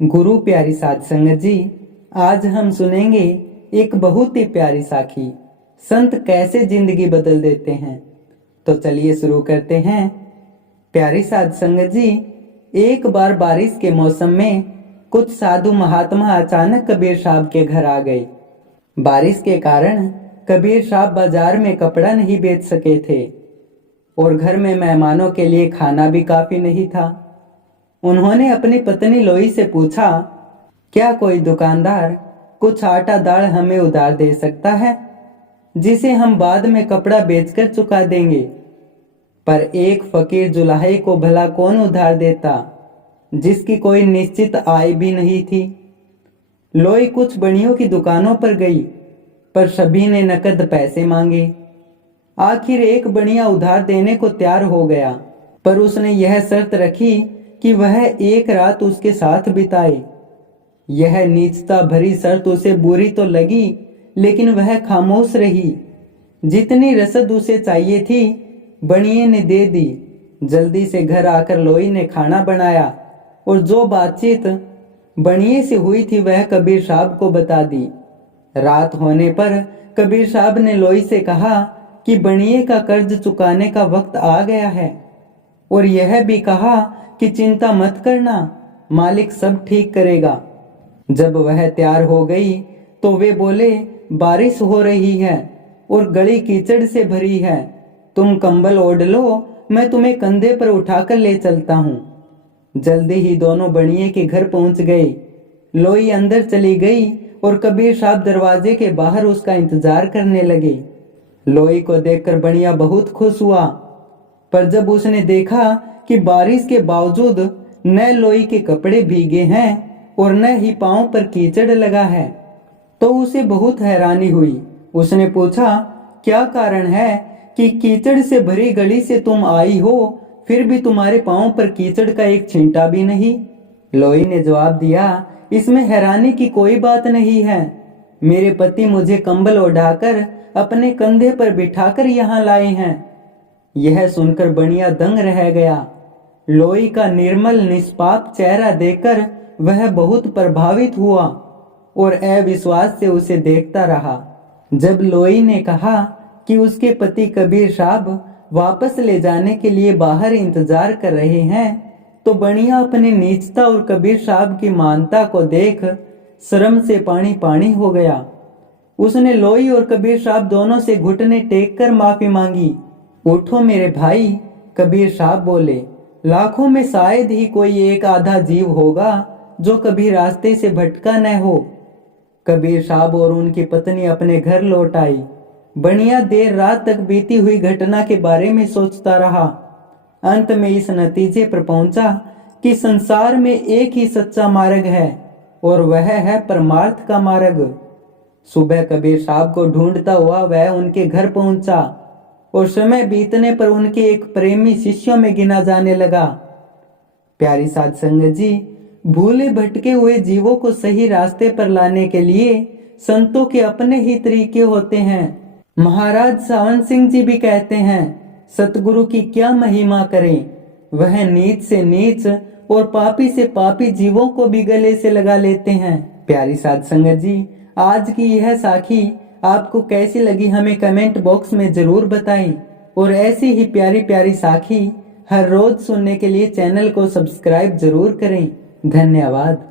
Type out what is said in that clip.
गुरु प्यारी साध संगत जी, आज हम सुनेंगे एक बहुत ही प्यारी साखी। संत कैसे जिंदगी बदल देते हैं। तो चलिए शुरू करते हैं। प्यारी साध संगत जी, एक बार बारिश के मौसम में कुछ साधु महात्मा अचानक कबीर साहब के घर आ गए। बारिश के कारण कबीर साहब बाजार में कपड़ा नहीं बेच सके थे और घर में मेहमानों के लिए खाना भी काफी नहीं था। उन्होंने अपनी पत्नी लोई से पूछा, क्या कोई दुकानदार कुछ आटा दाल हमें उधार दे सकता है, जिसे हम बाद में कपड़ा बेचकर चुका देंगे। पर एक फकीर जुलाहे को भला कौन उधार देता, जिसकी कोई निश्चित आय भी नहीं थी। लोई कुछ बनियों की दुकानों पर गई, पर सभी ने नकद पैसे मांगे। आखिर एक बनिया उधार देने को तैयार हो गया, पर उसने यह शर्त रखी कि वह एक रात उसके साथ बिताए। यह नीचता भरी शर्त उसे बुरी तो लगी, लेकिन वह खामोश रही। जितनी रसद उसे चाहिए थी बनिए ने दे दी। जल्दी से घर आकर लोई ने खाना बनाया और जो बातचीत बनिए से हुई थी वह कबीर साहब को बता दी। रात होने पर कबीर साहब ने लोई से कहा कि बनिए का कर्ज चुकाने का वक्त आ गया है, और यह भी कहा कि चिंता मत करना, मालिक सब ठीक करेगा। जब वह तैयार हो गई तो वे बोले, बारिश हो रही है और गली कीचड़ से भरी है, तुम कंबल ओढ़ लो, मैं तुम्हें कंधे पर उठाकर ले चलता हूँ। जल्दी ही दोनों बनिए के घर पहुंच गए। लोई अंदर चली गई और कबीर साहब दरवाजे के बाहर उसका इंतजार करने लगे। लोई को देखकर बनिया बहुत खुश हुआ, पर जब उसने देखा कि बारिश के बावजूद न लोई के कपड़े भीगे हैं और न ही पांव पर कीचड़ लगा है, तो उसे बहुत हैरानी हुई। उसने पूछा, क्या कारण है कि कीचड़ से भरी गली से तुम आई हो, फिर भी तुम्हारे पांव पर कीचड़ का एक छींटा भी नहीं। लोई ने जवाब दिया, इसमें हैरानी की कोई बात नहीं है। मेरे पति मुझे कंबल ओढ़ाकर अपने कंधे पर बिठाकर यहाँ लाए हैं। यह सुनकर बनिया दंग रह गया। लोई का निर्मल निष्पाप चेहरा देखकर वह बहुत प्रभावित हुआ और अविश्वास से उसे देखता रहा। जब लोई ने कहा कि उसके पति कबीर साहब वापस ले जाने के लिए बाहर इंतजार कर रहे हैं, तो बनिया अपनी नीचता और कबीर साहब की मानता को देख शर्म से पानी पानी हो गया। उसने लोई और कबीर साहब दोनों से घुटने टेक कर माफी मांगी। उठो मेरे भाई, कबीर साहब बोले, लाखों में शायद ही कोई एक आधा जीव होगा जो कभी रास्ते से भटका न हो। कबीर साहब और उनकी पत्नी अपने घर लौट आई। बनिया देर रात तक बीती हुई घटना के बारे में सोचता रहा। अंत में इस नतीजे पर पहुंचा कि संसार में एक ही सच्चा मार्ग है, और वह है परमार्थ का मार्ग। सुबह कबीर साहब को ढूंढता हुआ वह उनके घर पहुंचा और समय बीतने पर उनके एक प्रेमी शिष्यों में गिना जाने लगा। प्यारी साध संगत जी, भूले भटके हुए जीवों को सही रास्ते पर लाने के लिए संतों के अपने ही तरीके होते हैं। महाराज सावन सिंह जी भी कहते हैं, सतगुरु की क्या महिमा करें, वह नीच से नीच और पापी से पापी जीवों को भी गले से लगा लेते हैं। प्यारी साध संगत जी, आज की यह साखी आपको कैसी लगी हमें कमेंट बॉक्स में जरूर बताएं, और ऐसी ही प्यारी प्यारी साखी हर रोज सुनने के लिए चैनल को सब्सक्राइब जरूर करें। धन्यवाद।